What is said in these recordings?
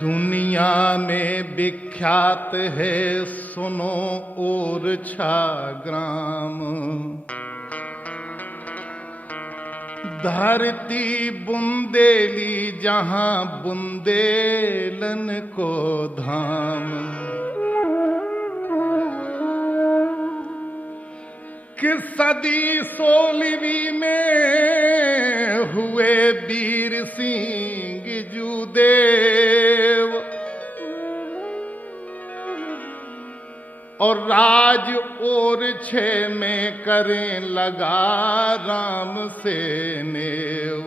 दुनिया में विख्यात है सुनो ओरछा ग्राम। धरती बुंदेली जहां बुंदेलन को धाम। कि सदी 16वीं में हुए वीर सिंह जूदेव और राज ओरछे में करें लगा राम से नेव।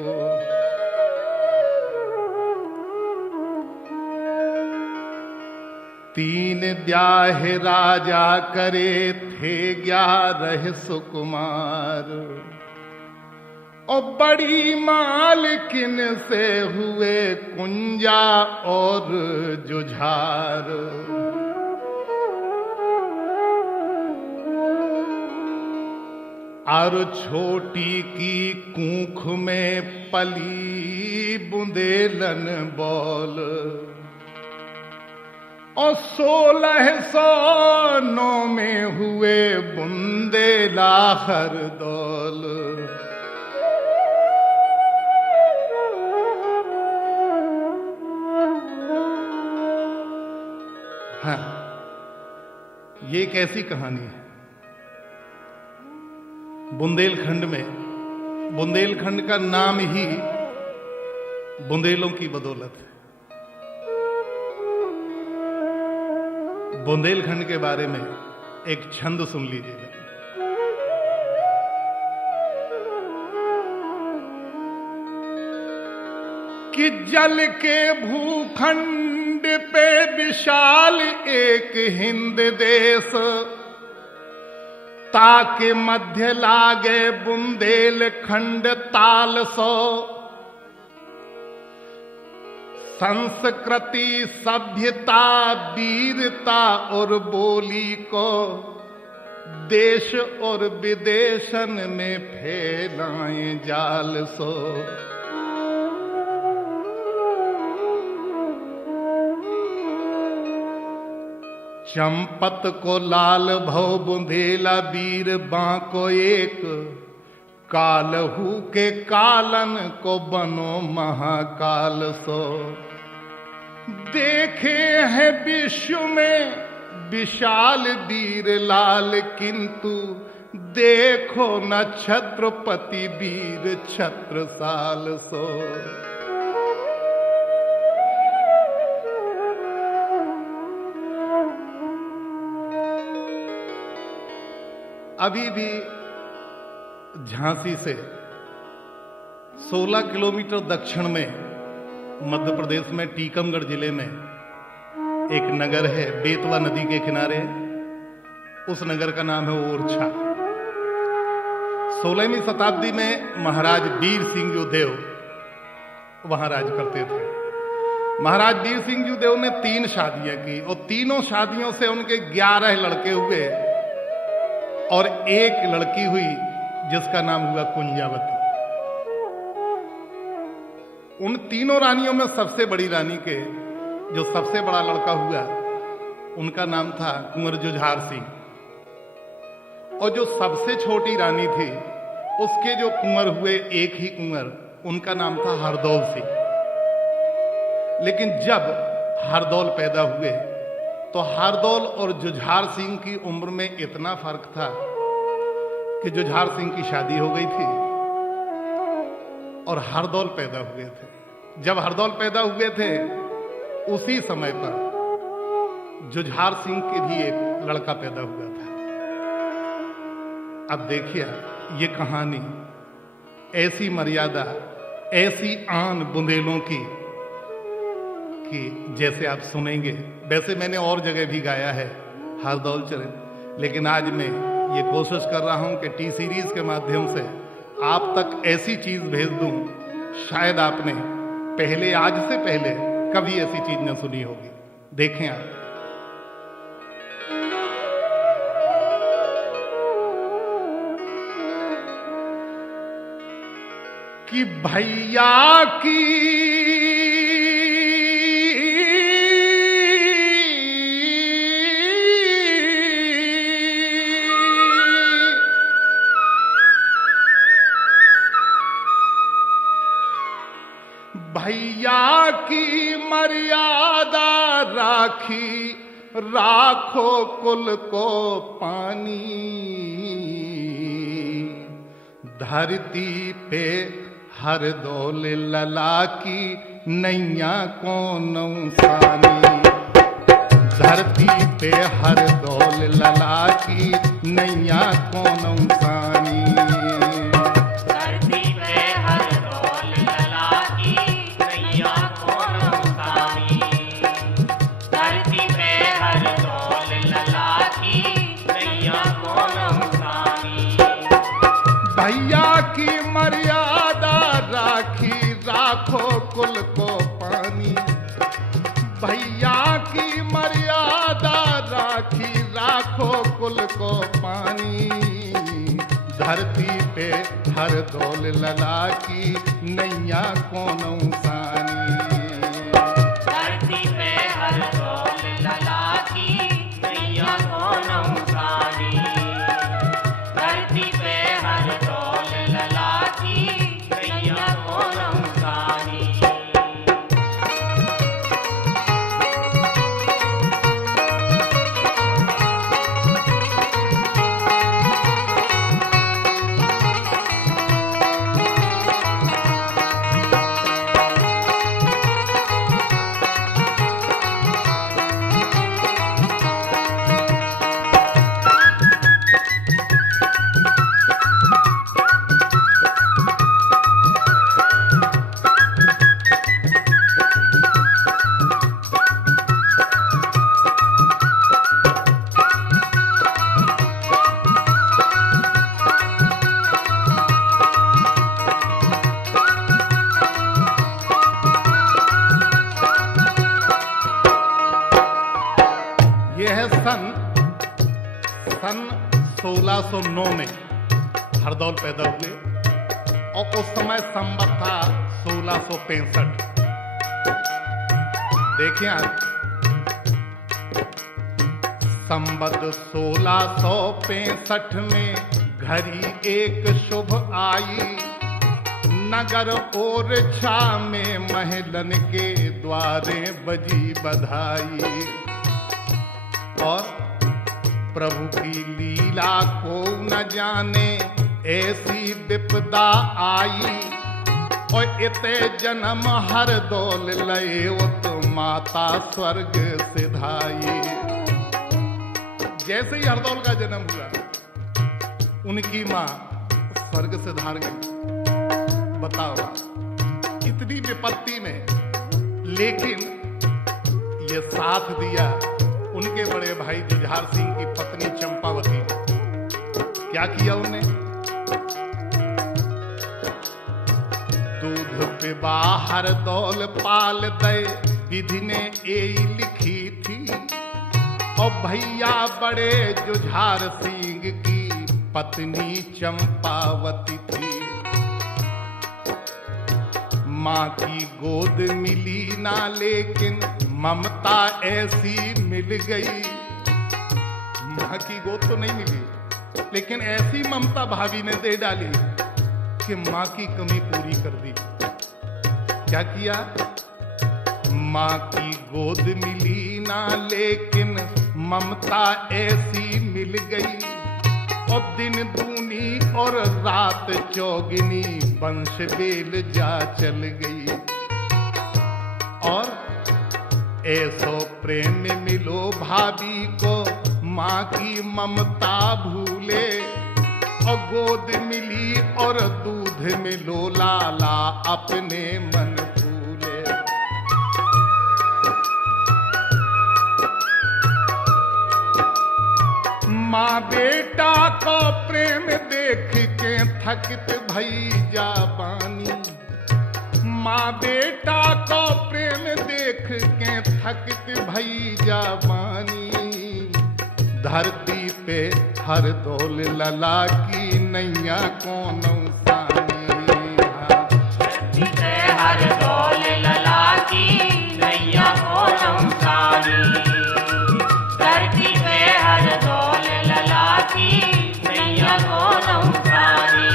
तीन ब्याह राजा करे थे 11 सुकुमार और बड़ी मालकिन से हुए कुंजा और जुझार। और छोटी की कूख में पली बुंदेलन बौल और 1609 में हुए बुंदेला हरदौल। हाँ, ये एक ऐसी कहानी है। बुंदेलखंड में, बुंदेलखंड का नाम ही बुंदेलों की बदौलत है। बुंदेलखंड के बारे में एक छंद सुन लीजिएगा। कि जल के भूखंड पे विशाल एक हिंद देश, ताके मध्य लागे बुंदेलखंड ताल सो। संस्कृति सभ्यता वीरता और बोली को देश और विदेशन में फैलाएं जाल सो। चंपत को लाल भव बुंदेला वीर बांको एक, कालहू के कालन को बनो महाकाल सो। देखे हैं विश्व में विशाल वीर लाल, किंतु देखो न छत्रपति वीर छत्रसाल सो। अभी भी झांसी से 16 किलोमीटर दक्षिण में मध्य प्रदेश में टीकमगढ़ जिले में एक नगर है, बेतवा नदी के किनारे। उस नगर का नाम है ओरछा। 16वीं शताब्दी में महाराज वीर सिंह जूदेव वहां राज करते थे। महाराज वीर सिंह जूदेव ने 3 शादियां की और तीनों शादियों से उनके 11 लड़के हुए और एक लड़की हुई जिसका नाम हुआ कुंजावती। उन तीनों रानियों में सबसे बड़ी रानी के जो सबसे बड़ा लड़का हुआ उनका नाम था कुंवर जुझार सिंह, और जो सबसे छोटी रानी थी उसके जो कुंवर हुए, एक ही कुंवर, उनका नाम था हरदौल सिंह। लेकिन जब हरदौल पैदा हुए तो हरदौल और जुझार सिंह की उम्र में इतना फर्क था कि जुझार सिंह की शादी हो गई थी और हरदौल पैदा हुए थे। जब हरदौल पैदा हुए थे उसी समय पर जुझार सिंह के भी एक लड़का पैदा हुआ था। अब देखिए ये कहानी, ऐसी मर्यादा, ऐसी आन बुंदेलों की कि जैसे आप सुनेंगे। वैसे मैंने और जगह भी गाया है हरदौल चरण, लेकिन आज मैं ये कोशिश कर रहा हूं कि टी सीरीज के माध्यम से आप तक ऐसी चीज भेज दूं, शायद आपने पहले, आज से पहले कभी ऐसी चीज न सुनी होगी। देखें आप। कि भैया की भैया की मर्यादा राखी, राखो कुल को पानी। धरती पे हर दौल लला की नैया कौन सानी। धरती पे हर दौल लला की नैया कौन सानी। धरती पे हर दौल लला की नैया कौन सानी। धरती पे हर दौल लला की नैया कौन सानी। भैया की मर्यादा राखी, राखो कुल को पानी। भैया की मर्यादा राखी, राखो कुल को पानी। धरती पे हर दौल लला की नैया कौन सानी। धरती पे हर दौल लला की नैया कौन सानी। धरती पे हर दौल लला की नैया कौन सानी। यह सन 1609 में हरदौल पैदा हुए और उस समय संवत था 1665। देखिए आप, संवत 1665 में घड़ी एक शुभ आई। नगर और छा में महलन के द्वारे बजी बधाई। और प्रभु की लीला को न जाने ऐसी विपदा आई। और इते जन्म हर दौल लय उत माता स्वर्ग सिधाई। जैसे ही हरदौल का जन्म हुआ, उनकी मां स्वर्ग से धार गई। बताओ, इतनी विपत्ति में, लेकिन ये साथ दिया उनके बड़े भाई जुझार सिंह की पत्नी चंपावती। क्या किया उन्होंने? दूध पे बाहर दौल पाल दे, विधि ने यही लिखी थी। और भैया बड़े जुझार सिंह की पत्नी चंपावती थी। माँ की गोद मिली ना, लेकिन ममता ऐसी मिल गई। माँ की गोद तो नहीं मिली, लेकिन ऐसी ममता भाभी ने दे डाली कि माँ की कमी पूरी कर दी। क्या किया? माँ की गोद मिली ना, लेकिन ममता ऐसी मिल गई। और दिन दूनी और रात चौगनी, वंश बेल जा चल गई। और ऐसो प्रेम मिलो भाभी को, माँ की ममता भूले। और गोद मिली और दूध मिलो, लाला अपने मन भूले। माँ बेटा को प्रेम देख के थकित भई जा बानी। माँ बेटा को प्रेम देख के थकित भई जा बानी। धरती पे हर दौल लला की नैया कौन सानी। धरती पे हर दौल लला की नैया कौन सानी। धरती पे हर दौल लला की नैया कौन सानी।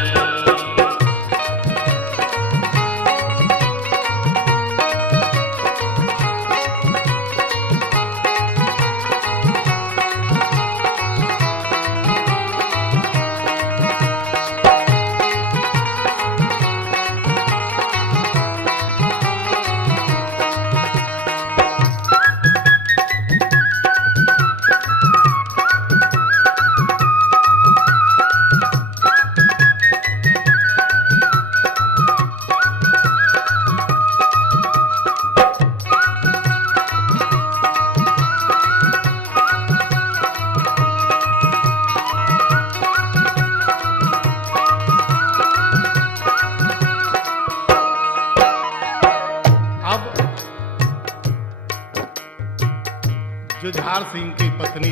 जुझार सिंह की पत्नी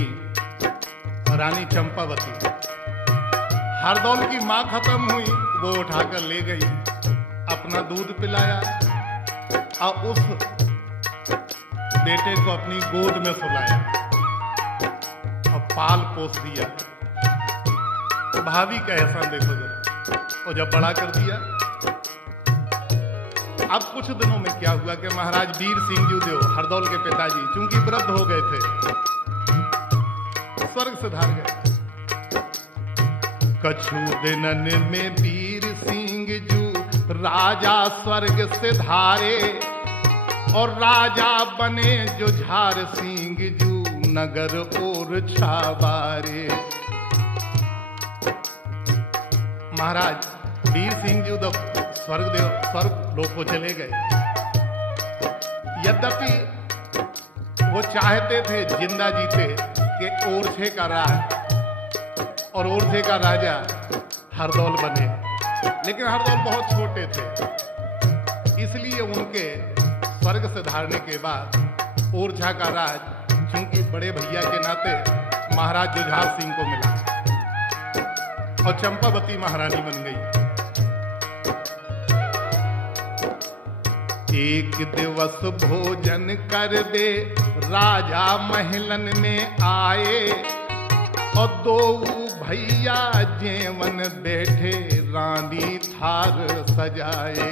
रानी चंपावती, हरदौल की मां खत्म हुई, वो उठाकर ले गई, अपना दूध पिलाया और उस बेटे को अपनी गोद में सुलाया और पाल पोस दिया। भाभी का एहसान देखो जरा, और जब बड़ा कर दिया। अब कुछ दिनों में क्या हुआ कि महाराज वीर सिंह जूदेव, हरदौल के पिताजी, चूंकि वृद्ध हो गए थे, स्वर्ग से धार गए। कछु दिनन में वीर सिंह जू राजा स्वर्ग से धारे, और राजा बने जुझार सिंह जू नगर और छावारे। महाराज वीर सिंह जी तो स्वर्ग लोक को चले गए। यद्यपि वो चाहते थे जिंदा जीते कि ओरछे का राज और ओरछे का राजा हरदौल बने, लेकिन हरदौल बहुत छोटे थे, इसलिए उनके स्वर्ग से धारने के बाद ओरछा का राज चूंकि बड़े भैया के नाते महाराज जुझार सिंह को मिला और चंपावती महारानी बन गई। एक दिवस भोजन कर दे राजा महलन में आए, और दो भैया जेवन बैठे रानी थार सजाए।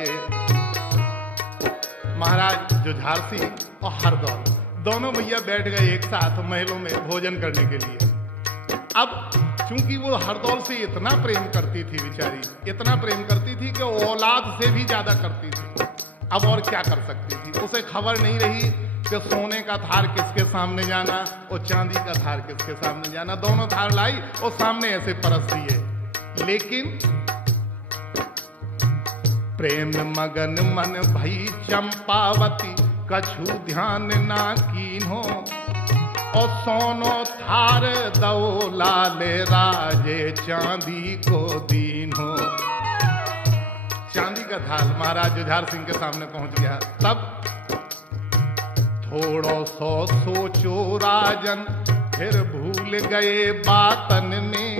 महाराज जुझार सिंह और हरदौल दोनों भैया बैठ गए एक साथ महलों में भोजन करने के लिए। अब चूंकि वो हरदौल से इतना प्रेम करती थी बेचारी, इतना प्रेम करती थी कि औलाद से भी ज्यादा करती थी। अब और क्या कर सकती थी, उसे खबर नहीं रही कि सोने का थार किसके सामने जाना और चांदी का थार किसके सामने जाना। दोनों थार लाई और सामने ऐसे परस दिए, लेकिन प्रेम मगन मन भई चंपावती, कछु ध्यान ना कीन्हो, और सोनो थार दो लाले राजे चांदी को दीन्हो। चांदी का थाल महाराज जुझार सिंह के सामने पहुंच गया। तब थोड़ो सो सोचो राजन, फिर भूल गए बातन में,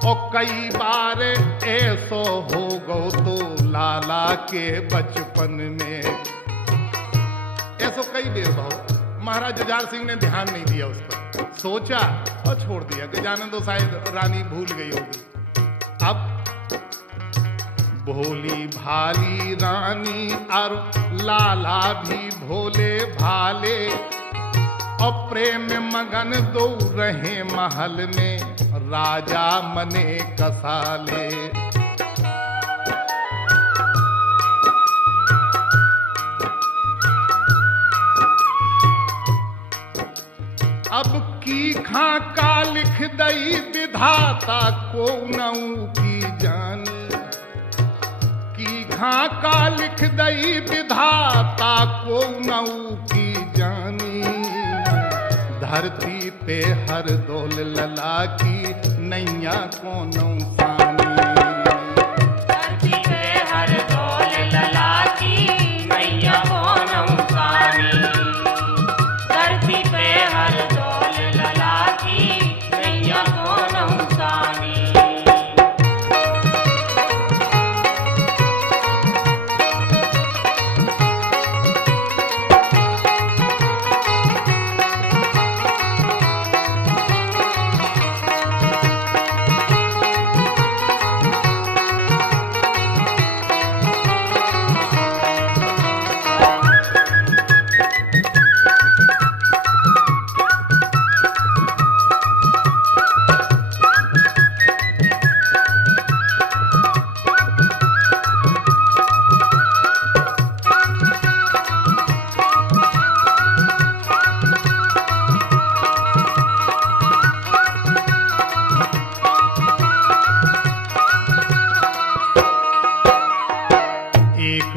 और कई बार ऐसो हो गो तो लाला के बचपन में। ऐसो कई बेर बहु महाराज जुझार सिंह ने ध्यान नहीं दिया उस पर, सोचा और छोड़ दिया कि जाने दो, शायद रानी भूल गई होगी। अब भोली भाली रानी और लाला भी भोले भाले, और प्रेम मगन दो रहे महल में राजा मने कसाले। अब की खाका लिख दई विधाता को नऊ की जानी, की खाका लिख दई विधाता को नऊ की जानी। धरती पे हर दौल लला की नैया को नौ सानी। धरती पे हर दौल लला की नैया को नौ सानी। धरती पे हर दौल लला की नैया को नौ सानी।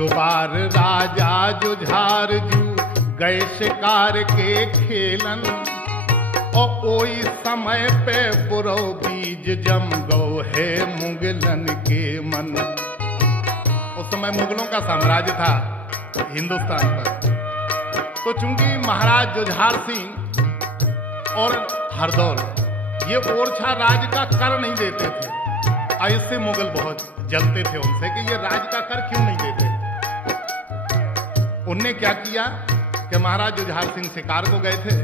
बार राजा जुझार जू गए शिकार के खेलन, और ओई समय पे बुरो बीज जम गो है मुगलन के मन। उस समय मुगलों का साम्राज्य था हिंदुस्तान पर। तो चूंकि महाराज जुझार सिंह और हरदौल, ये ओरछा राज का कर नहीं देते थे। ऐसे मुगल बहुत जलते थे उनसे कि ये राज का कर क्यों नहीं देते। उनने क्या किया कि महाराज जुझार सिंह शिकार को गए थे,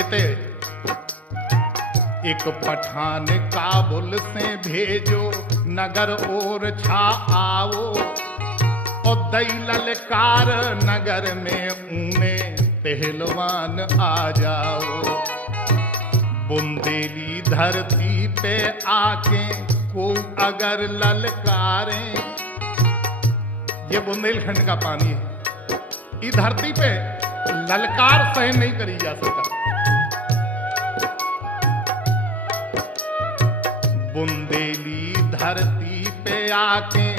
इते एक पठान काबुल से भेजो, नगर और छा आओ, और दई ललकार नगर में ऊने पहलवान आ जाओ। बुंदेली धरती पे आके को अगर ललकारें, ये बुंदेलखंड का पानी है, इस धरती पे ललकार सहन नहीं करी जा सकता। बुंदेली धरती पे आके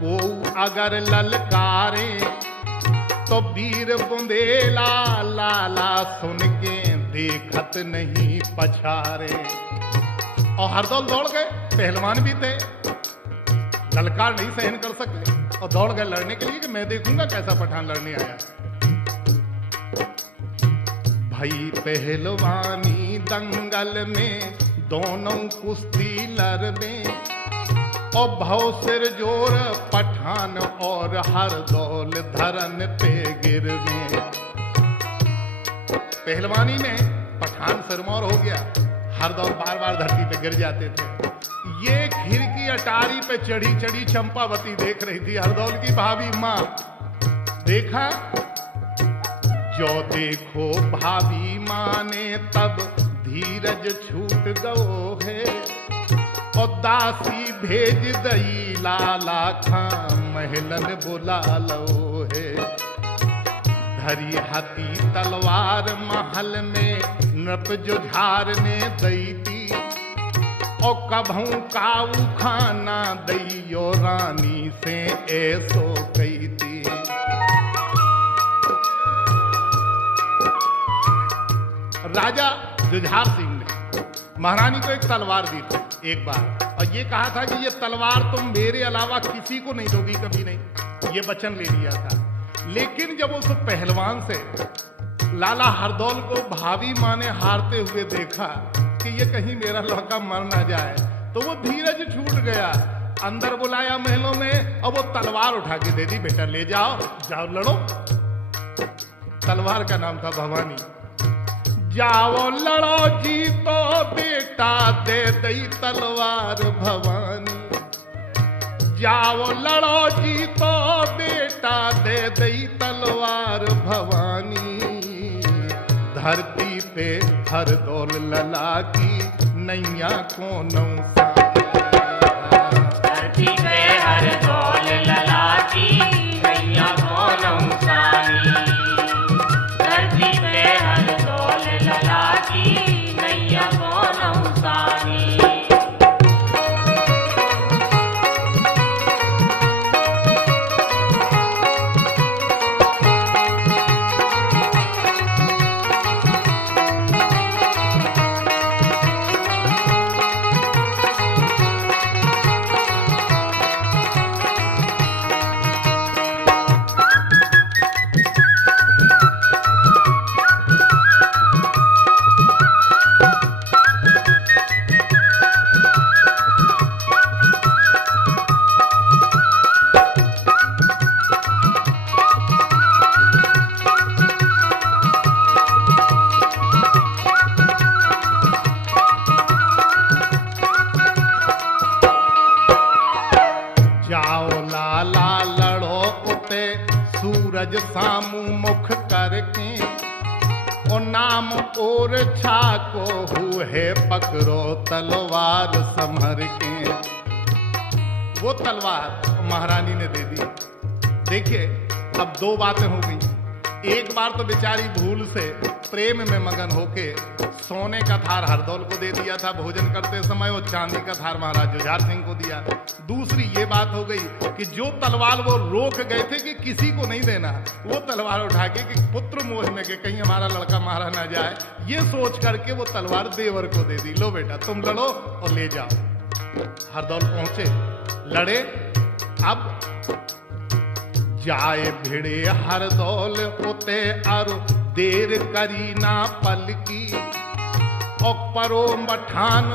को अगर ललकारे, तो वीर बुंदेला लाला सुन के देखत नहीं पछारे। और हरदौल दौड़ गए, पहलवान भी थे, ललकार नहीं सहन कर सके और दौड़ गए लड़ने के लिए कि मैं देखूंगा कैसा पठान लड़ने आया। भाई पहलवानी दंगल में दोनों कुश्ती लड़ने, और भव सिर जोर पठान और हरदौल धरन पे गिरने। पहलवानी में पठान सिरमौर हो गया, हरदौल बार बार धरती पे गिर जाते थे। ये खिड़की अटारी पे चढ़ी चढ़ी चंपावती देख रही थी, हरदौल की भाभी माँ। देखा जो देखो भाभी माँ ने तब धीरज छूट गओ है, और दासी भेज दई लाला खां महलन बुला लो है। धरी हाथी तलवार महल में नृप जुझार ने दई थी, और कभू काऊ खाना दइयो रानी से ऐसो कही थी। राजा जुझार सिंह ने महारानी को एक तलवार दी थी एक बार, और ये कहा था कि ये तलवार तुम मेरे अलावा किसी को नहीं दोगी कभी नहीं, ये वचन ले लिया था। लेकिन जब उस पहलवान से लाला हरदौल को भाभी माँ ने हारते हुए देखा कि ये कहीं मेरा लड़का मर ना जाए, तो वो धीरज छूट गया। अंदर बुलाया महलों में, और वो तलवार उठा के दे दी, बेटा ले जाओ, जाओ लड़ो। तलवार का नाम था भवानी। जाओ लड़ो जीतो बेटा, दे दई तलवार भवानी। जाओ लड़ो जीतो बेटा, दे दई तलवार भवानी। धरती पे हरदौल लला की नैया को नौसा, धरती पे हरदौल लला की नैया को नौसानी। धरती पे हरदौल लला की नैया को नौसानी। सूरज सामू मुख करके, और नाम और छाको हुए पकड़ो तलवार संभर के। वो तलवार महारानी ने दे दी। देखिए अब दो बातें हो गई। एक बार तो बेचारी भूल से प्रेम में मगन होके सोने का थार हरदौल को दे दिया था भोजन करते समय, और चांदी का थार महाराज जुझार सिंह को दिया। दूसरी ये बात हो गई कि जो तलवार वो रोक गए थे कि किसी को नहीं देना, वो तलवार उठा के कि पुत्र मोह में के कहीं हमारा लड़का मारा ना जाए, ये सोच करके वो तलवार देवर को दे दी। लो बेटा तुम लड़ो और ले जाओ। हरदौल पहुंचे, लड़े। अब जाए भिड़े हरदौल उते अरु देर करी ना पलकी और परो मठान।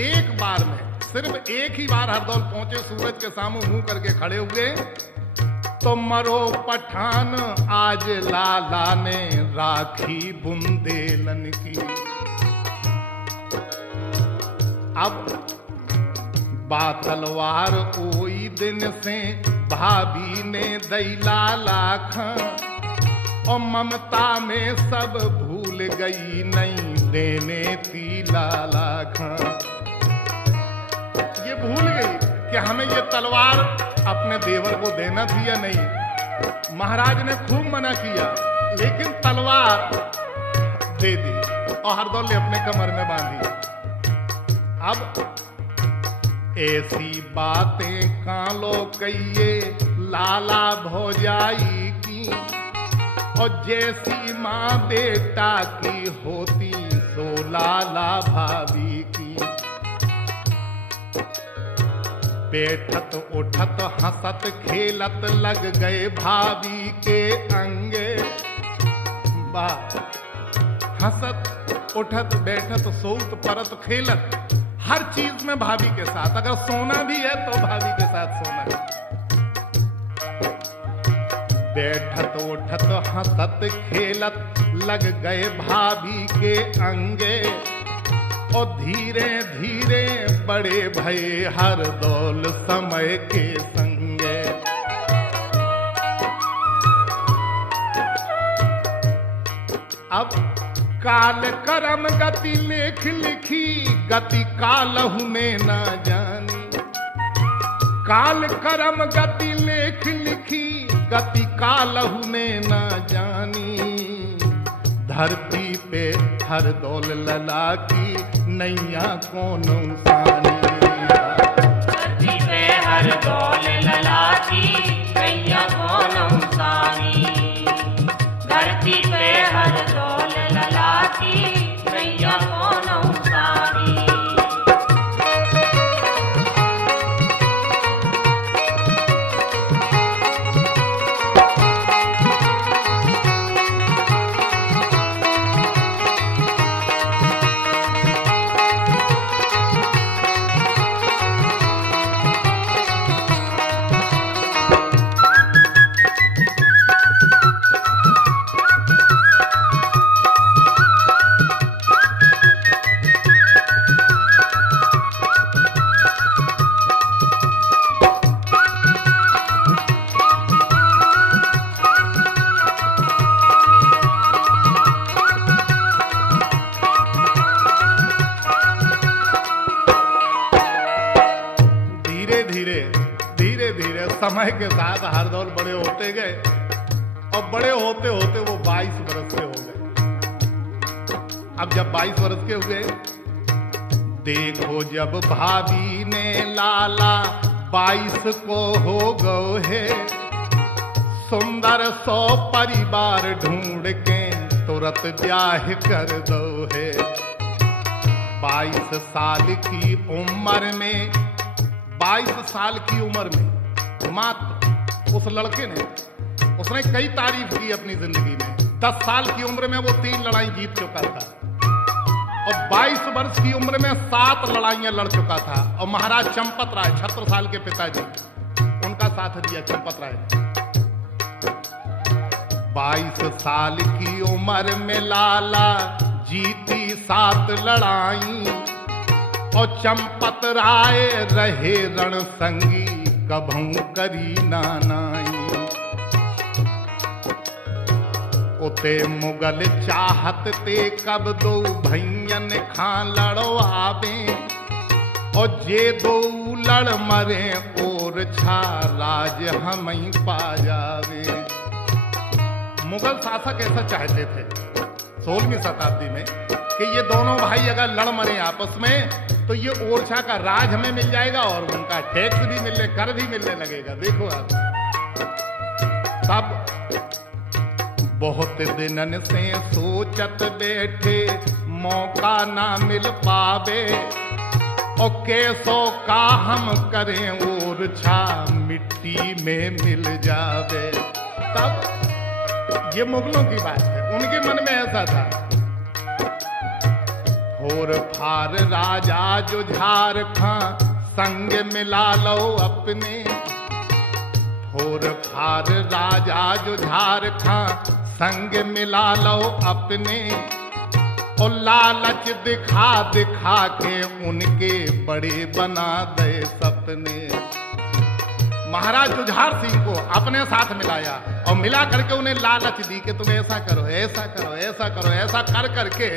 एक बार में, सिर्फ एक ही बार हरदौल पहुंचे, सूरज के सामने मुंह करके खड़े हुए तो मरो पठान, आज लाला ने राखी बुंदेलन की। अब बातलवार ओई दिन से भाभी ने दैला लाख, और ममता में सब भूल गई नहीं देने तीला लाख। ये भूल गई कि हमें ये तलवार अपने देवर को देना थी या नहीं। महाराज ने खूब मना किया लेकिन तलवार दे दी और हरदौल ने अपने कमर में बांधी। अब ऐसी बातें कालो कहिए लाला भौजाई की, और जैसी माँ बेटा की होती सो लाला भाभी की। बैठत उठत हंसत खेलत लग गए भाभी के अंगे। हंसत उठत बैठत सोत परत खेलत, हर चीज में भाभी के साथ। अगर सोना भी है तो भाभी के साथ सोना है। बैठत उठत हंसत खेलत लग गए भाभी के अंगे, और धीरे धीरे बड़े भये हरदौल समय के संगे। अब काल करम गति लेख लिखी, गति कालहु ने न जानी। काल करम गति लेख लिखी, गति कालहु ने न जानी। धरती पे हरदौल लला की नैया कौन सानी। धरती पे हरदौल लला की नैया कौन सानी। धरती पे हरदौल लला की नैया कौन सानी। समय के साथ हरदौल बड़े होते गए, और बड़े होते होते वो 22 वर्ष के हो गए। अब जब 22 वर्ष के हुए, देखो जब भाभी ने लाला 22 को हो गए है, सुंदर 100 परिवार ढूंढ के तुरंत ब्याह कर दो है। 22 साल की उम्र में, 22 साल की उम्र में मात्र उस लड़के ने, उसने कई तारीफ की अपनी जिंदगी में। 10 साल की उम्र में वो 3 लड़ाई जीत चुका था, और 22 वर्ष की उम्र में 7 लड़ाइयां लड़ चुका था। और महाराज चंपत राय, छत्रसाल के पिताजी, उनका साथ दिया चंपत राय ने। 22 साल की उम्र में लाला जीती 7 लड़ाई, और चंपत राय रहे रण संगी कभू करी नानाई। उते मुगल चाहत ते कब दो भैयन खां लड़वावे, और जे दो लड़ मरे और छा राज हम ही पा जावे। मुगल शासक ऐसा चाहते थे 16वीं शताब्दी में कि ये दोनों भाई अगर लड़ मरे आपस में तो ये ओरछा का राज हमें मिल जाएगा और उनका टैक्स भी मिलने, कर भी मिलने लगेगा। देखो आप, तब बहुत दिनन से सोचत बैठे मौका ना मिल पावे, और कैसो का हम करें ओरछा मिट्टी में मिल जावे। तब ये मुगलों की बात है, उनके मन में ऐसा था। फोर फार राजा जो झारखंड संग मिला लो अपने, फोर फार राजा जो झारखंड संग मिला लो अपने, और लालच दिखा दिखा के उनके बड़े बना दे सपने। महाराज जुझार सिंह को अपने साथ मिलाया और मिला करके उन्हें लालच दी कि तुम ऐसा करो, ऐसा करो, ऐसा करो, ऐसा कर करके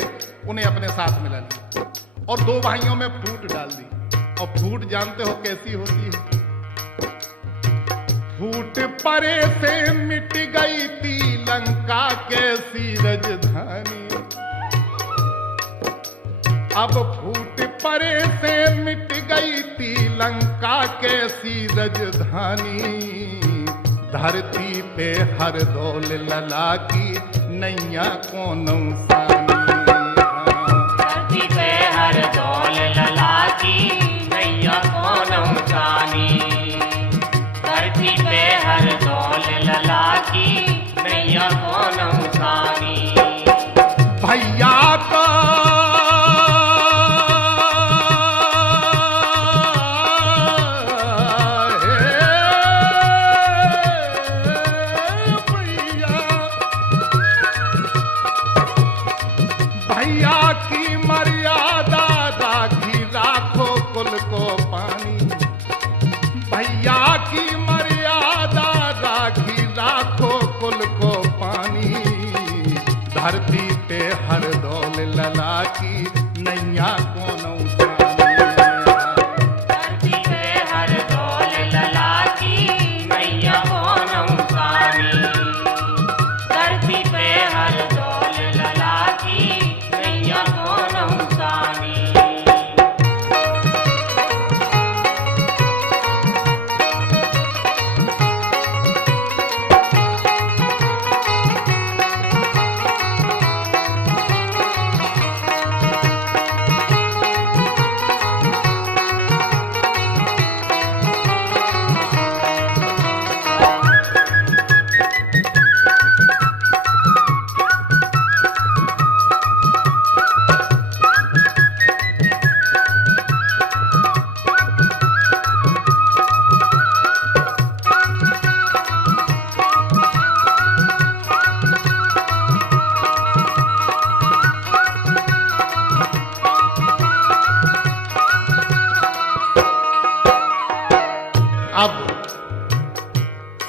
उन्हें अपने साथ मिला लिया और दो भाइयों में फूट डाल दी। और फूट जानते हो कैसी होती है? फूट परे से मिट गई थी लंका कैसी राजधानी, अब फूट परे से मिट गई थी लंका कैसी राजधानी, धरती पे हर दौल लला की नैया कौन सानी। धरती पे हर दौल लला की नैया कौन सानी, धरती पे हर दौल लला की नैया कौन सानी। भैया का भैया की मर्यादा राखी राखो कुल को पानी, भैया की मर्यादा राखी राखो कुल को पानी, धरती पे हर दौल लला की नैया कौन सानी। धरती पे हर दौल लला की नैया कौन सानी, धरती पे हर दौल लला की नैया कौन सानी। अब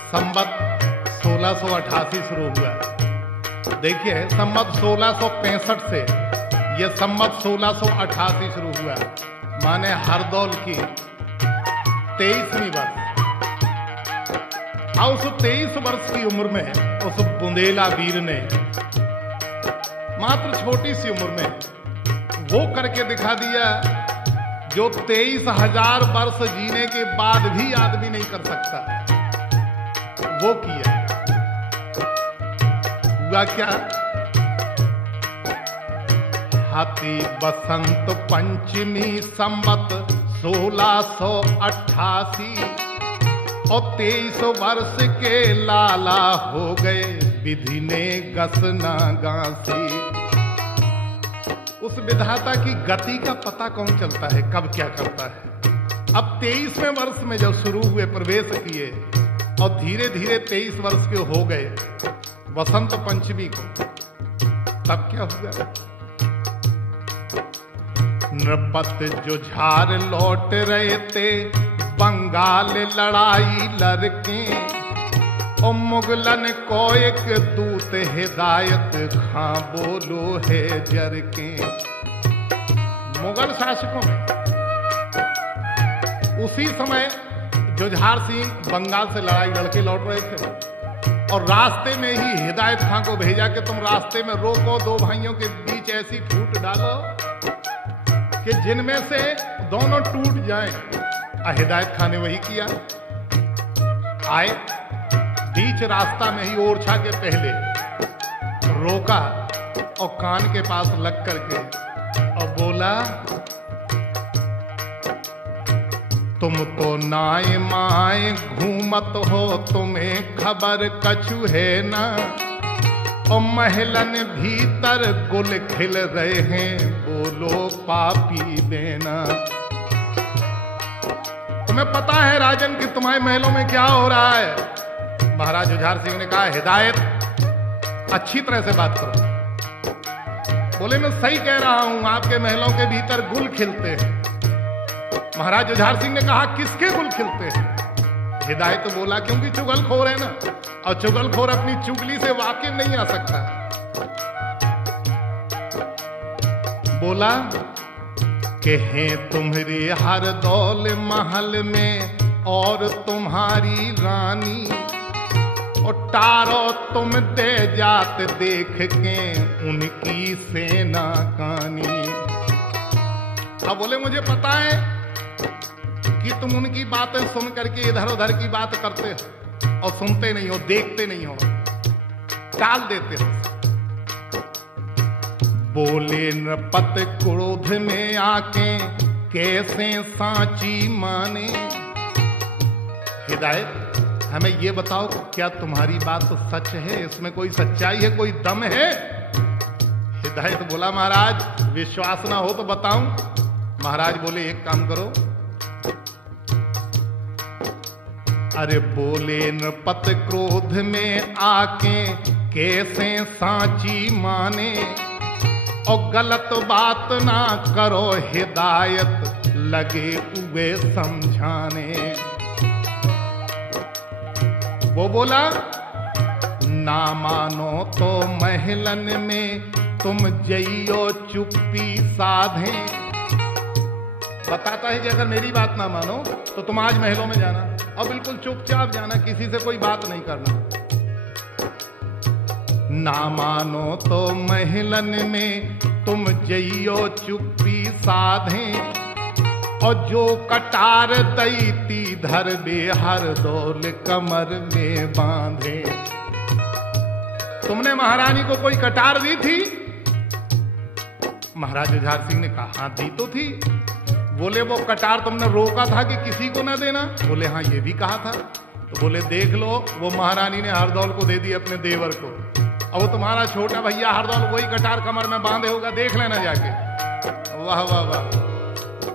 संवत 1688 शुरू हुआ। देखिए संवत 1665 से यह संवत 1688 शुरू हुआ, माने हरदौल की 23वीं वर्ष। और उस 23 वर्ष की उम्र में उस बुंदेला वीर ने मात्र छोटी सी उम्र में वो करके दिखा दिया जो 23,000 वर्ष जीने के बाद भी आदमी नहीं कर सकता। वो किया। हुआ क्या? हाथी बसंत पंचमी संवत 1688 और 23 वर्ष के लाला हो गए, विधि ने गसना गांसी। उस विधाता की गति का पता कौन चलता है, कब क्या करता है। अब 23वें वर्ष में जब शुरू हुए, प्रवेश किए और धीरे धीरे 23 वर्ष के हो गए वसंत पंचमी को, तब क्या हुआ? नृपत जुझार लौट रहे थे बंगाल लड़ाई लड़के, और मुगलन को एक दूत हिदायत खां बोलो है जर के। मुगल शासकों में उसी समय जुझार सिंह बंगाल से लड़ाई लड़के लौट रहे थे और रास्ते में ही हिदायत खां को भेजा कि तुम रास्ते में रोको, दो भाइयों के बीच ऐसी फूट डालो कि जिनमें से दोनों टूट जाएं। हिदायत खां ने वही किया। आए, बीच रास्ता में ही ओरछा के पहले रोका और कान के पास लग करके और बोला, तुम तो नाए माए घूमत हो, तुम्हें खबर कछु है ना, और महलन भीतर गुल खिल रहे हैं, बोलो पापी देना। तुम्हें पता है राजन कि तुम्हारे महलों में क्या हो रहा है? महाराज जुझार सिंह ने कहा, हिदायत अच्छी तरह से बात करो। बोले मैं सही कह रहा हूं, आपके महलों के भीतर गुल खिलते हैं। महाराज जुझार सिंह ने कहा, किसके गुल खिलते हैं? हिदायत बोला, क्योंकि चुगलखोर है ना, और चुगलखोर अपनी चुगली से वाकिफ नहीं आ सकता। बोला कि हैं तुम्हारे हर दौल महल में और तुम्हारी रानी, और टारो तुम दे जात देख के उनकी सेना कानी। अब बोले मुझे पता है कि तुम उनकी बातें सुन करके इधर उधर की बात करते हो और सुनते नहीं हो, देखते नहीं हो, टाल देते हो। बोले नृपत क्रोध में आके कैसे सांची माने। हिदायत हमें ये बताओ, क्या तुम्हारी बात तो सच है? इसमें कोई सच्चाई है, कोई दम है? हिदायत बोला, महाराज विश्वास ना हो तो बताऊं। महाराज बोले, एक काम करो। अरे बोले नृपत क्रोध में आके कैसे सांची माने, और गलत बात ना करो, हिदायत लगे हुए समझाने। वो बोला, ना मानो तो महलन में तुम जइयो चुप्पी साधे। बताता है कि अगर मेरी बात ना मानो तो तुम आज महलों में जाना और बिल्कुल चुपचाप जाना, किसी से कोई बात नहीं करना। ना मानो तो महलन में तुम जइयो चुप्पी साधे, और जो कटार दैती धर बे हर दौल कमर में बांधे। तुमने महारानी को कोई कटार दी थी? महाराज जुझार सिंह ने कहा, हाँ दी तो थी। बोले, वो कटार तुमने रोका था कि किसी को ना देना? बोले, हाँ ये भी कहा था। तो बोले, देख लो, वो महारानी ने हरदौल को दे दी अपने देवर को, और वो तुम्हारा छोटा भैया हरदौल वही कटार कमर में बांधे होगा, देख लेना जाके। वाह वाह वाह,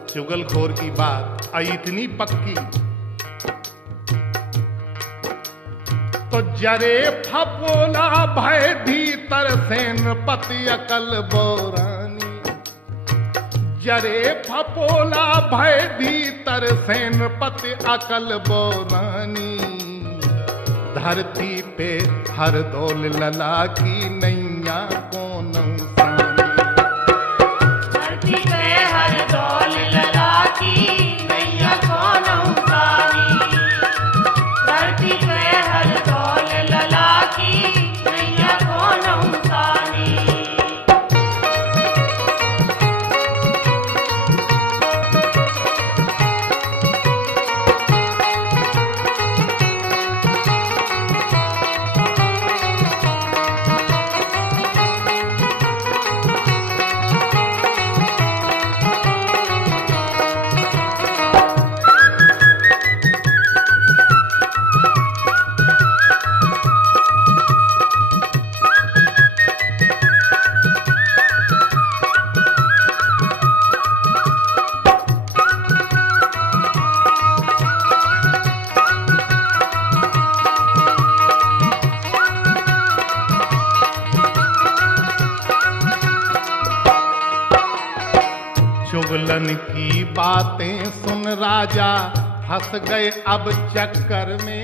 चुगलखोर की बात इतनी पक्की। तो जरे फपोला भय भीतर से नृपति अकल बोरानी। जरे फपोला भय भीतर से नृपति अकल बोरानी। धरती पे हर दौल लला की नैया को नौसानी। धरती पे हर दौल लला की नैया को नौसानी। धरती पे हर दौल लला की नैया को नौसानी। चुगलन की बातें सुन राजा फंस गए अब चक्कर में।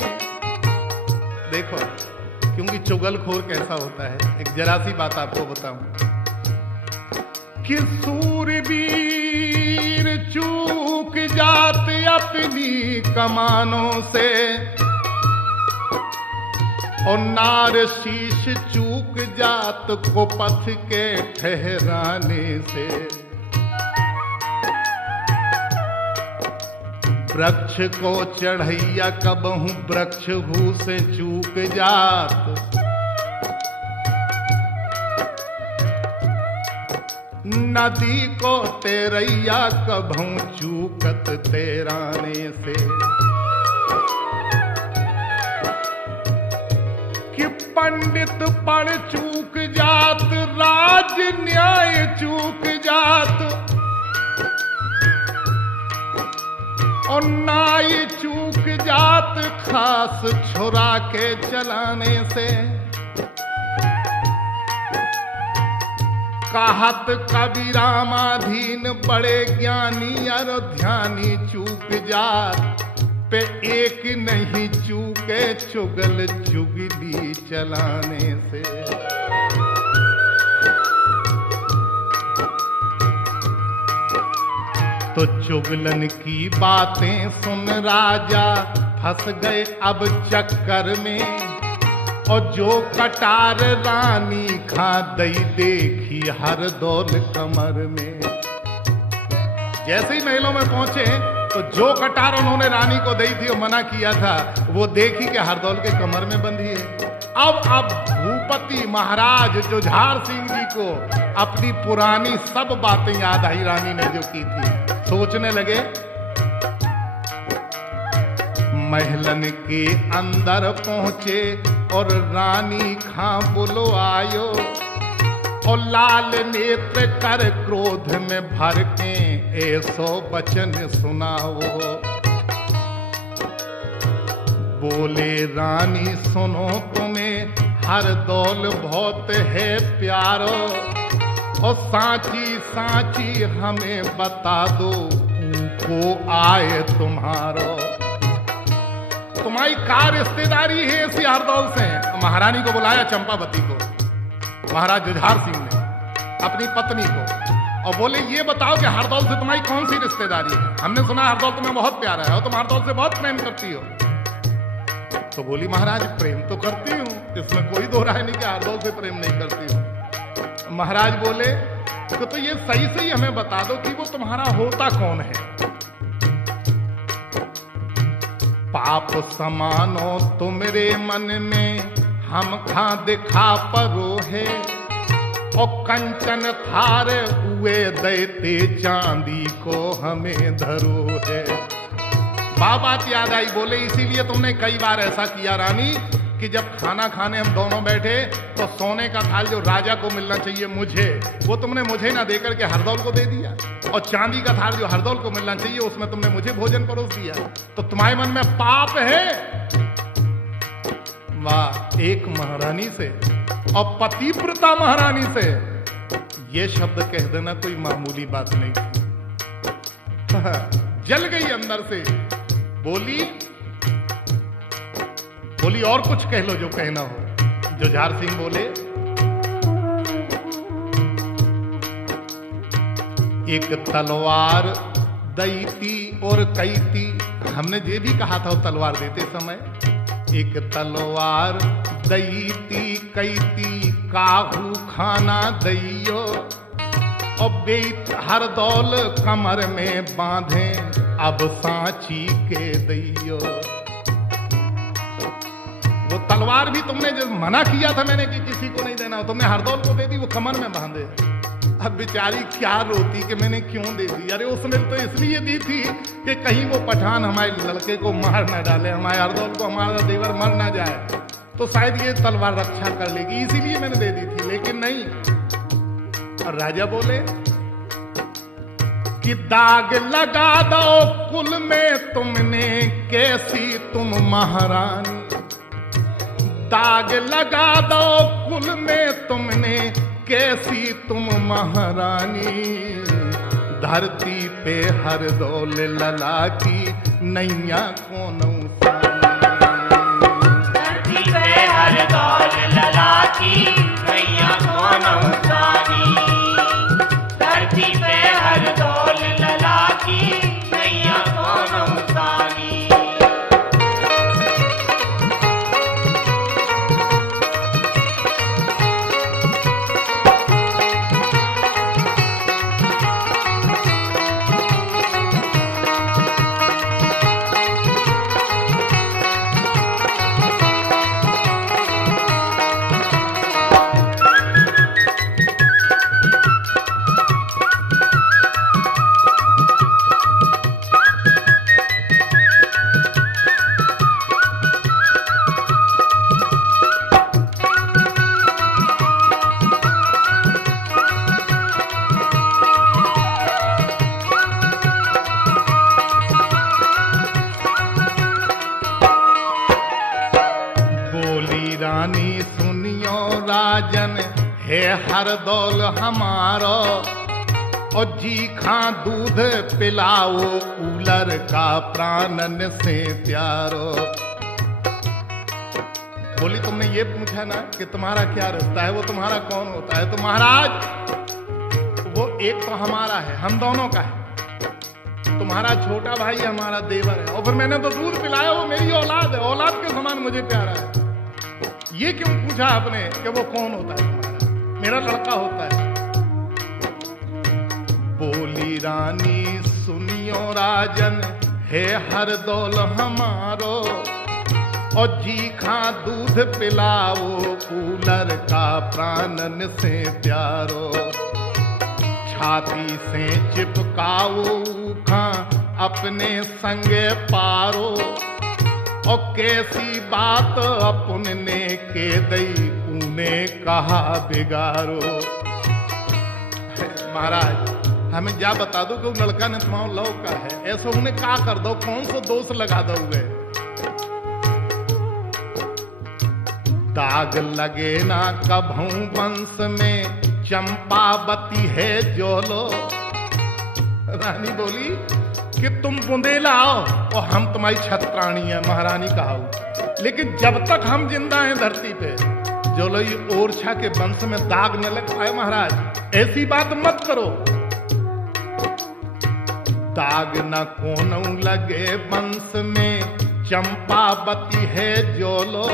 देखो, क्योंकि चुगलखोर कैसा होता है, एक जरा सी बात आपको बताऊं कि सूरवीर चूक जाते अपनी कमानों से, और नार शीश चूक जात को पथ के ठहराने से। वृक्ष को चढ़ैया कबहू वृक्ष हु से चूक जात। नदी को तेरैया कबहू चूकत तेराने से। कि पंडित पढ़ चूक न्याय चूक जात और नाई चूक जात खास छुरा के चलाने से। कहत कबीरामाधीन बड़े ज्ञानी और ध्यानी चूक जात पे एक नहीं चूके चुगल चुगली चलाने से। तो चुगलन की बातें सुन राजा फंस गए अब चक्कर में और जो कटार रानी खा दई देखी हर दौल कमर में। जैसे ही महलों में पहुंचे तो जो कटार उन्होंने रानी को दी थी और मना किया था वो देखी कि हरदौल के कमर में बंधी है। अब भूपति महाराज जुझार सिंह जी को अपनी पुरानी सब बातें याद आई रानी ने जो की थी। सोचने लगे महलन के अंदर पहुंचे और रानी खां बुलो आयो और लाल नेत्र कर क्रोध में भर के ऐसो वचन सुनाओ। बोले रानी सुनो तुम्हें हर दौल बहुत है प्यारो और सांची सांची हमें बता दो को आए तुम्हारो। तुम्हारी का रिश्तेदारी है इसी हरदौल से। महारानी को बुलाया चंपावती को महाराज जुझार सिंह ने अपनी पत्नी को और बोले ये बताओ कि हरदौल से तुम्हारी कौन सी रिश्तेदारी है। हमने सुना हरदौल तुम्हें बहुत प्यारा है और तुम हरदौल से बहुत प्रेम करती हो। तो बोली महाराज प्रेम तो करती हूँ, इसमें कोई दो राय नहीं कि हरदौल से प्रेम नहीं करती हूँ। महाराज बोले तो ये सही सही हमें बता दो कि वो तुम्हारा होता कौन है। पाप समानो तुमरे मन में हम खा दिखा परो है और कंचन थार हुए देते चांदी को हमें धरो है। बात याद आई। बोले इसीलिए तुमने कई बार ऐसा किया रानी कि जब खाना खाने हम दोनों बैठे तो सोने का थाल जो राजा को मिलना चाहिए मुझे, वो तुमने मुझे ना देकर के हरदौल को दे दिया और चांदी का थाल जो हरदौल को मिलना चाहिए उसमें तुमने मुझे भोजन परोस दिया। तो तुम्हारे मन में पाप है। वाह, एक महारानी से और पतिव्रता महारानी से ये शब्द कह देना कोई मामूली बात नहीं थी। जल गई अंदर से। बोली और कुछ कह लो जो कहना हो। जुझार सिंह बोले एक तलवार दैती और कैती। हमने ये भी कहा था तलवार देते समय एक तलवार दैती कैती काहू खाना दैयो और बेत हर दौल कमर में बांधे अब सांची के दैयो। वो तलवार भी तुमने जो मना किया था मैंने कि किसी को नहीं देना, तुमने हरदौल को दे दी, वो कमर में बांधे। अब बेचारी क्या रोती कि मैंने क्यों दे दी। अरे उसने तो इसलिए दी थी कि कहीं वो पठान हमारे लड़के को मार न डाले, हमारे हरदौल को हमारा देवर मर न जाए, तो शायद ये तलवार रक्षा कर लेगी, इसीलिए मैंने दे दी थी। लेकिन नहीं। और राजा बोले कि दाग लगा दो कुल में तुमने कैसी तुम महारानी। दाग लगा दो कुल में तुमने कैसी तुम महारानी। धरती पे हर दौल लला की नैया कौन धरती पे हर दौल लला की नैया कौन उसानी। धरती पे हर दौल लला की नैया कौन उसानी। हर दौल हमारो, और जी खा दूध पिलाओ कूलर का प्राणन से प्यारो। बोली तुमने ये पूछा ना कि तुम्हारा क्या रिश्ता है, वो तुम्हारा कौन होता है? तो महाराज वो एक तो हमारा है, हम दोनों का है। तुम्हारा छोटा भाई हमारा देवर है, और फिर मैंने तो दूध पिलाया, वो मेरी औलाद है, औलाद के समान मुझे प्यारा है। ये क्यों पूछा आपने कि वो कौन होता है तुम्हारा? मेरा लड़का होता है। बोली रानी सुनियो राजन, है हर दौल हमारो, और जी खा दूध पिलाओ कूलर का प्राणन से प्यारो। छाती से चिपकाओ खा अपने संगे पारो, और कैसी बात अपने के दई ऊने कहा बिगारो। महाराज हमें जा बता दो कि वो लड़का ने तुम्हारा लव का है, ऐसा उन्हें का कर दो, कौन सा दोष लगा दोगे? दाग लगे ना कभू वंश में, चंपावती है जोलो। रानी बोली कि तुम बुंदेला आओ और हम तुम्हारी छत्राणी है, महारानी कहा। लेकिन जब तक हम जिंदा हैं धरती पे, जोलोई ओरछा के वंश में दाग न लग पाए। महाराज ऐसी बात मत करो। दाग न कोनों लगे वंश में, चंपावती है जोलो,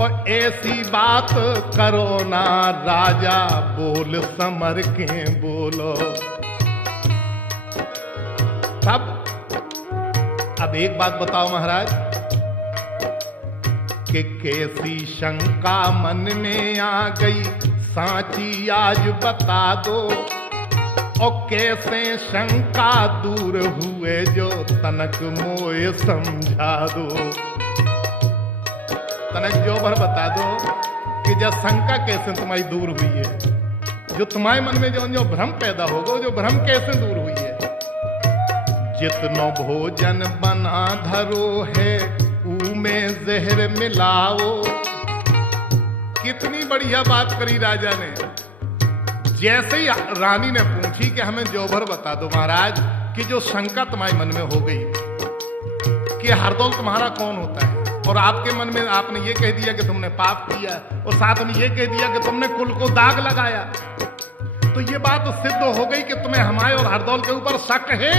और ऐसी बात करो ना राजा, बोल समर के बोलो। अब एक बात बताओ महाराज, कि कैसी शंका मन में आ गई, सांची आज बता दो, और कैसे शंका दूर हुए जो तनक मोए समझा दो। तनक जो भर बता दो कि जब शंका कैसे तुम्हारी दूर हुई है, जो तुम्हारे मन में जो भ्रम पैदा होगा, जो भ्रम कैसे दूर हुई है। जितनो भोजन बना धरो है, ऊ में जहर मिलाओ। कितनी बढ़िया बात करी राजा ने। जैसे ही रानी ने पूछी कि हमें जो भर बता दो महाराज, कि जो शंका तुम्हारे मन में हो गई कि हरदौल तुम्हारा कौन होता है, और आपके मन में आपने ये कह दिया कि तुमने पाप किया, और साथ में ये कह दिया कि तुमने कुल को दाग लगाया, तो ये बात सिद्ध हो गई कि तुम्हें हमारे और हरदौल के ऊपर शक है।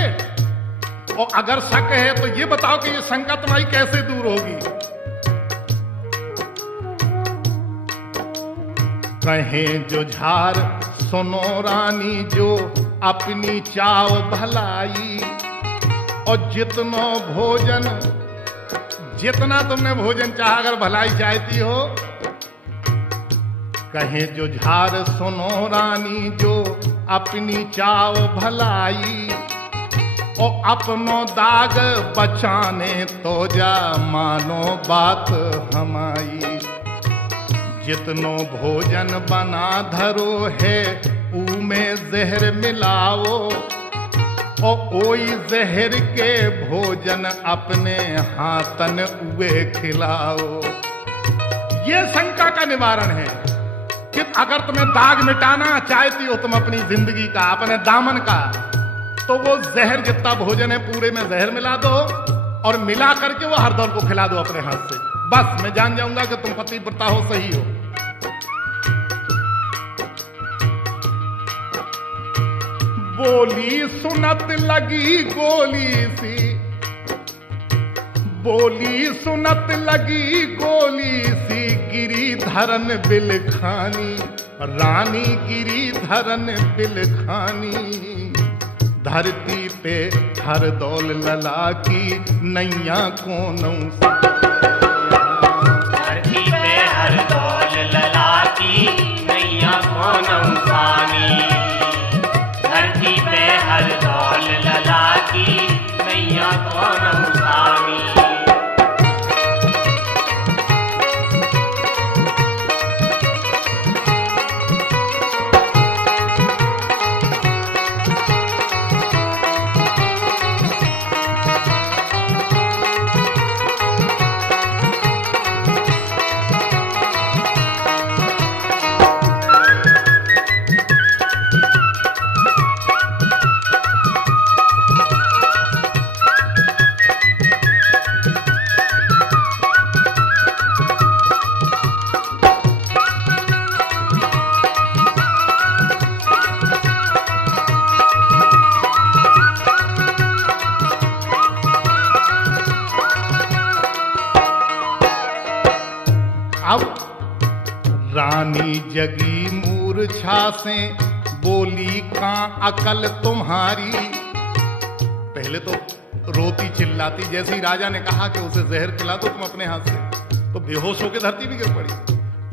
और अगर शक है तो ये बताओ कि ये शंका तुम्हारी कैसे दूर होगी। कहें जो झार सुनो रानी, जो अपनी चाव भलाई, और जितनो भोजन, जितना तुमने भोजन चाहा, अगर भलाई चाहती हो। कहे जो झार सुनो रानी, जो अपनी चाव भलाई, और अपनो दाग बचाने तो जा मानो बात हमारी। जितनो भोजन बना धरो है, ऊ में जहर मिलाओ, और ओई जहर के भोजन अपने हाथन उए खिलाओ। ये शंका का निवारण है कि अगर तुम्हें दाग मिटाना चाहती हो तुम अपनी जिंदगी का, अपने दामन का, तो वो जहर जितना भोजन है पूरे में जहर मिला दो, और मिला करके वो हरदौल को खिला दो अपने हाथ से। बस मैं जान जाऊंगा कि तुम पतिव्रता हो, सही हो। बोली सुनत लगी गोली सी, बोली सुनत लगी गोली सी, गिरिधरन बिलखानी, रानी गिरिधरन बिलखानी। धरती पे हरदौल लला की नैया कोनों से, धरती पे हरदौल लला की नैया कोनों सानी। धरती पे हरदौल लला की नैया कोनों सानी। रानी जगी मूर्छा से बोली का अकल तुम्हारी। पहले तो रोती चिल्लाती, जैसे ही राजा ने कहा कि उसे जहर खिला दो तुम अपने हाथ से, तो बेहोश होकर धरती भी गिर पड़ी।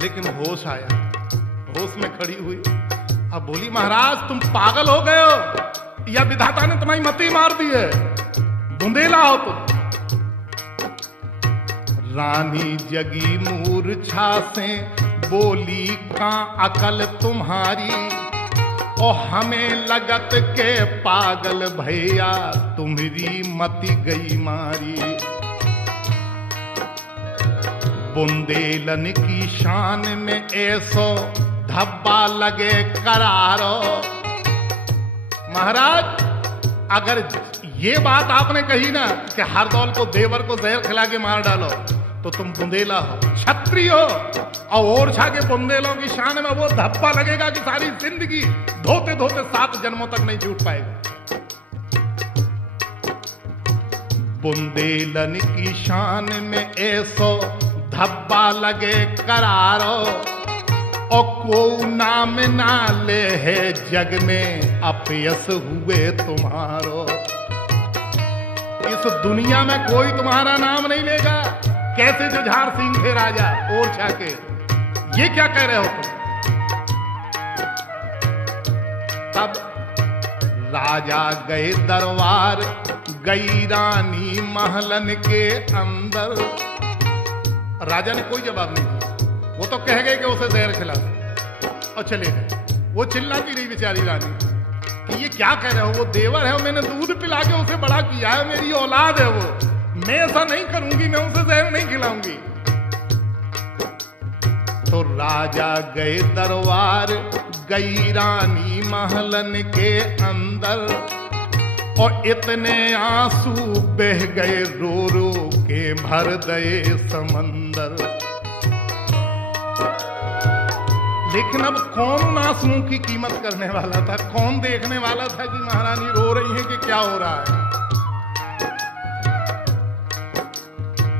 लेकिन होश आया, होश में खड़ी हुई। अब बोली महाराज तुम पागल हो गए हो या विधाता ने तुम्हारी मति मार दी है, बुंदेला हो तुम। रानी जगी मूर्छा से बोली का अकल तुम्हारी, और हमें लगत के पागल भैया तुम्हारी मति गई मारी। बुंदेलन की शान में ऐसो धब्बा लगे करारो। महाराज अगर ये बात आपने कही ना कि हरदौल को देवर को जहर खिला के मार डालो, तो तुम बुंदेला हो, क्षत्रिय हो, और ओरछा के बुंदेलों की शान में वो धब्बा लगेगा कि सारी जिंदगी धोते धोते 7 जन्मों तक नहीं छूट पाएगा। बुंदेलन की शान में ऐसो धब्बा लगे करारो, और को नाम ना ले है जग में अपयस हुए तुम्हारो। इस दुनिया में कोई तुम्हारा नाम नहीं लेगा। कैसे जुझार सिंह थे राजा ओरछा के, ये क्या कह रहे हो तुम? तब राजा गए दरबार, गई रानी महलन के अंदर। राजा ने कोई जवाब नहीं दिया, वो तो कह गए कि उसे जहर खिला दो और चले गए। वो चिल्लाती रही बेचारी रानी कि ये क्या कह रहे हो, वो देवर है, मैंने दूध पिला के उसे बड़ा किया है, मेरी औलाद है वो, मैं ऐसा नहीं करूंगी, मैं उसे जहर नहीं खिलाऊंगी। तो राजा गए दरबार, गई रानी महलन के अंदर, और इतने आंसू बह गए रो रो के भर गए समंदर। लेकिन अब कौन उन आंसुओं की कीमत करने वाला था, कौन देखने वाला था कि महारानी रो रही है कि क्या हो रहा है।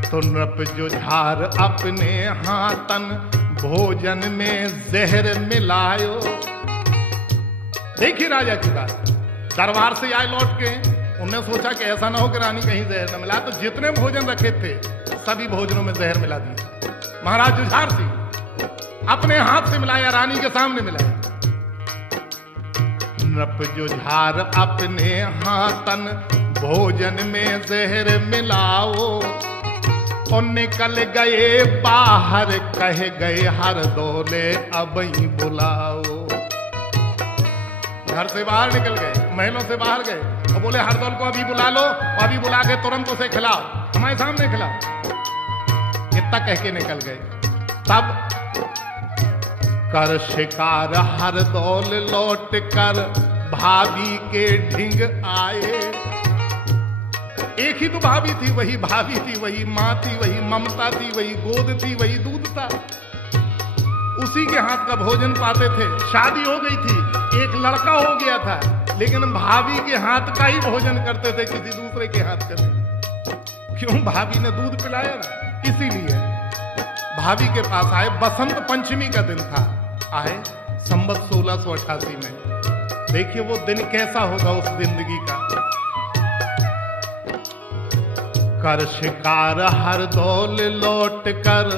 तो नृप जुझार अपने हाथन भोजन में जहर मिलायो। देखिए राजा की बात, दरबार से आए लौट के, उन्होंने सोचा कि ऐसा ना हो कि रानी कहीं जहर न मिला, तो जितने भोजन रखे थे सभी भोजनों में जहर मिला दिया। महाराज जुझार सिंह अपने हाथ से मिलाया, रानी के सामने मिलाया। नृप जुझार अपने हाथन भोजन में जहर मिलाओ, और निकल गए बाहर, कह गए हरदौले अब ही बुलाओ। घर से बाहर निकल गए, महलों से बाहर गए और बोले हरदौल को अभी बुला लो, और अभी बुला के तुरंत उसे खिलाओ, हमारे सामने खिलाओ। इतना कह के निकल गए। तब कर शिकार हरदौल लौट कर भाभी के ढिंग आए। एक ही तो भाभी थी, वही भाभी थी, वही माँ थी, वही ममता थी, वही गोद थी, वही दूध था। उसी के हाथ का भोजन पाते थे। शादी हो गई थी, एक लड़का हो गया था, लेकिन भाभी के हाथ का ही भोजन करते थे, किसी दूसरे के हाथ का नहीं। क्यों? भाभी ने दूध पिलाया ना, इसीलिए भाभी के पास आए। बसंत पंचमी का दिन था, आए संवत 1688 में। देखिए वो दिन कैसा होगा उस जिंदगी का। कर शिकार हरदौल लौट कर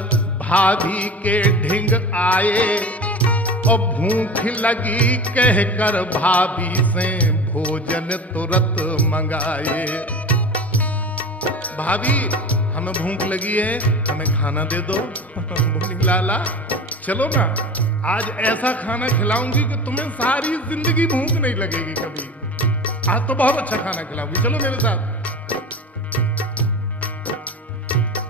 भाभी के ढिंग आए, और भूख लगी कहकर भाभी से भोजन तुरंत मंगाए। भाभी हमें भूख लगी है, हमें खाना दे दो। बोली लाला चलो ना, आज ऐसा खाना खिलाऊंगी कि तुम्हें सारी जिंदगी भूख नहीं लगेगी कभी। आज तो बहुत अच्छा खाना खिलाऊंगी, चलो मेरे साथ।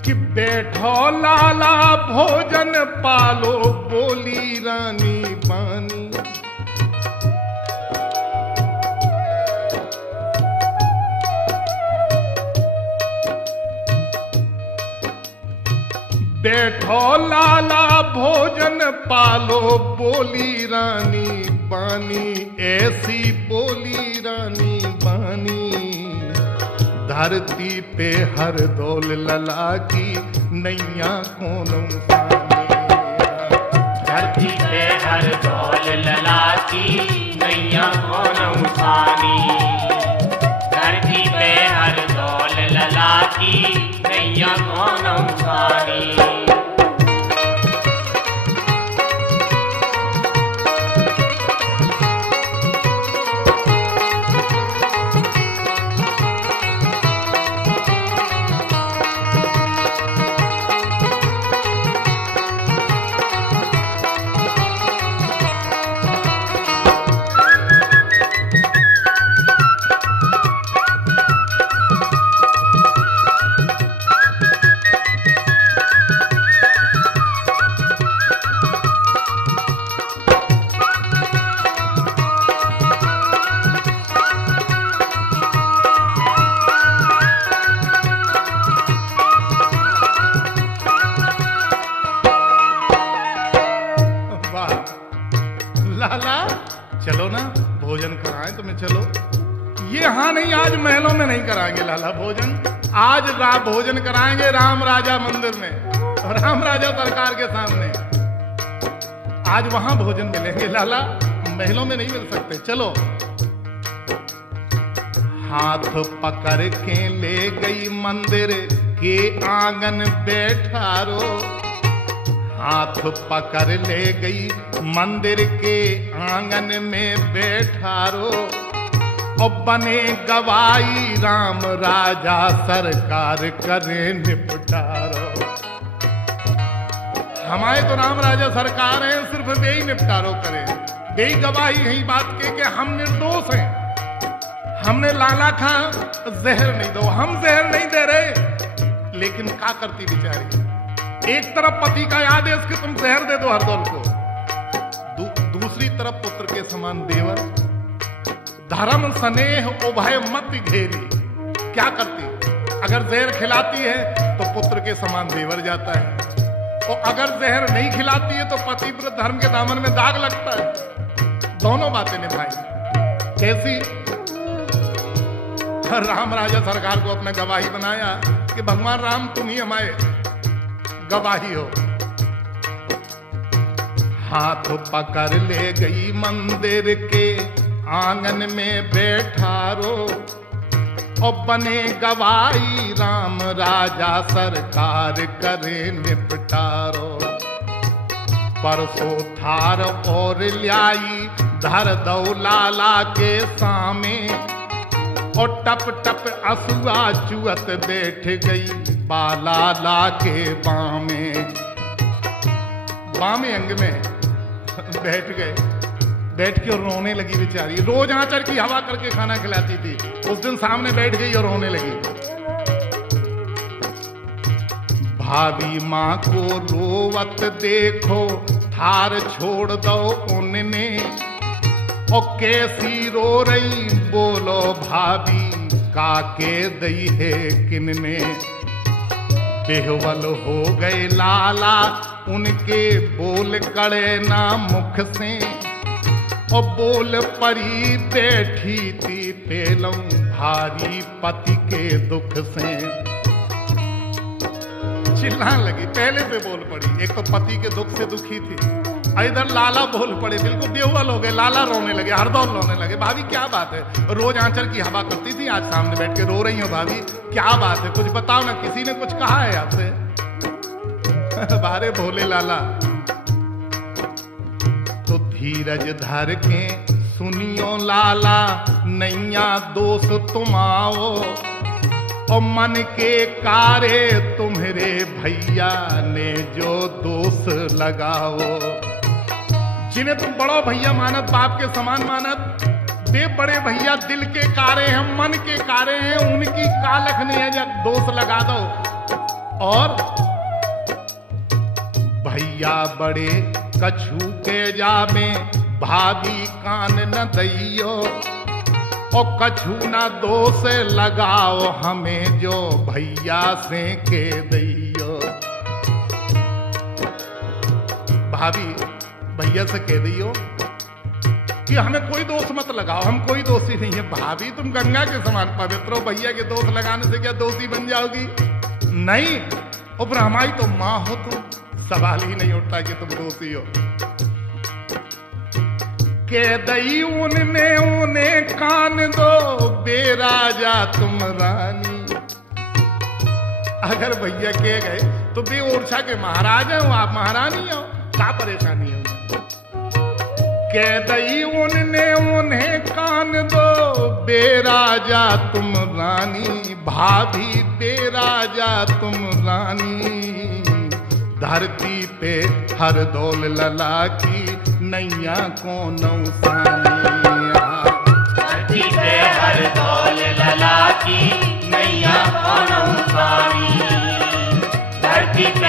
कि बैठो लाला भोजन पालो, बोली रानी बानी। बैठो लाला भोजन पालो, बोली रानी बानी। ऐसी बोली रानी बानी, धरती पे हरदौल लला की नैया कौन धरती पे हर दौल लला की नैया कौन उठानी। धरती पे हर दौल लला की नैया कौन उठानी। लाला चलो ना भोजन कराएं तुम्हें, चलो। ये हाँ नहीं, आज महलों में नहीं कराएंगे लाला भोजन, आज भोजन कराएंगे राम राजा मंदिर में, राम राजा सरकार के सामने। आज वहां भोजन मिलेंगे लाला, महलों में नहीं मिल सकते, चलो। हाथ पकड़ के ले गई मंदिर के आंगन बैठारो। हाथ पकड़ ले गई मंदिर के आंगन में बैठारो। और बने गवाई राम राजा सरकार करे निपटारो। हमारे तो राम राजा सरकार हैं, सिर्फ वे ही निपटारो करें, वे ही गवाही है बात के कि हम निर्दोष हैं। हमने लाला खा जहर नहीं दो, हम जहर नहीं दे रहे, लेकिन क्या करती बेचारी। एक तरफ पति का आदेश कि तुम जहर दे दो हरदौल को, दूसरी तरफ पुत्र के समान देवर। धर्म स्नेह उभय मत घेरी, क्या करती। अगर जहर खिलाती है तो पुत्र के समान देवर जाता है, और अगर जहर नहीं खिलाती है तो पति विरुद्ध धर्म के दामन में दाग लगता है। दोनों बातें निभाई। कैसी। राम राजा सरकार को अपना गवाही बनाया कि भगवान राम तुम ही हमारे गवाही हो। हाथ पकड़ ले गई मंदिर के आंगन में बैठारो। और बने गवाही राम राजा सरकार करे निपटारो। परसों थार और ल्याई धर दो लाला के सामे। और टप टप असुआ चुअत बैठ गई बाला ला के बामे। बामे अंग में बैठ गए, बैठ के और रोने लगी बेचारी। रोज आंचल की हवा करके खाना खिलाती थी, उस दिन सामने बैठ गई और रोने लगी। भाभी माँ को रोवत देखो थार छोड़ दो उनने। और कैसी रो रही बोलो भाभी काके दई है किनने। बेहवल हो गए लाला उनके बोल कड़े ना मुख से। और बोल परी बैठी थी पेलूं भारी पति के दुख से। चिल्लाने लगी, पहले से बोल पड़ी। एक तो पति के दुख से दुखी थी, इधर लाला बोल पड़े, बिल्कुल बेहुल हो गए। लाला रोने लगे, हरदौल रोने लगे। भाभी क्या बात है, रोज आंचल की हवा करती थी, आज सामने बैठ के रो रही हो भाभी, क्या बात है, कुछ बताओ ना, किसी ने कुछ कहा है आपसे। बारे भोले लाला। तो धीरज धर के सुनियो लाला नैया दोष तुम आओ। और मन के कारे तुम्हारे भैया ने जो दोष लगाओ। जिन्हें तुम बड़ो भैया मानत, बाप के समान मानत, वे बड़े भैया दिल के कारे हैं, मन के कारे हैं, उनकी का लखनी है जब दोष लगा दो। और भैया बड़े कछू के जामे भाभी कान न दैयो। और कछू न दोष लगाओ हमें जो भैया से के दैयो। भाभी भैया से कह दियो कि हमें कोई दोष मत लगाओ, हम कोई दोषी नहीं है। भाभी तुम गंगा के समान पवित्र हो, भैया के दोष लगाने से क्या दोषी बन जाओगी। नहीं, और ब्रह्माई तो माँ हो तुम, सवाल ही नहीं उठता कि तुम दोषी हो। के दई उनने उन्हें कान दो, बेराजा तुम रानी। अगर भैया के गए तो बेओरछा के महाराज हो आप, महारानी हो, क्या परेशानी है? के दई उनने उन्हें कान दो, बेराजा तुम रानी। भाभी बेराजा तुम रानी। धरती पे हर दौल लला की नैया को नौसानी। धरती पे हर दौल लला की नैया को नौसानी। धरती पे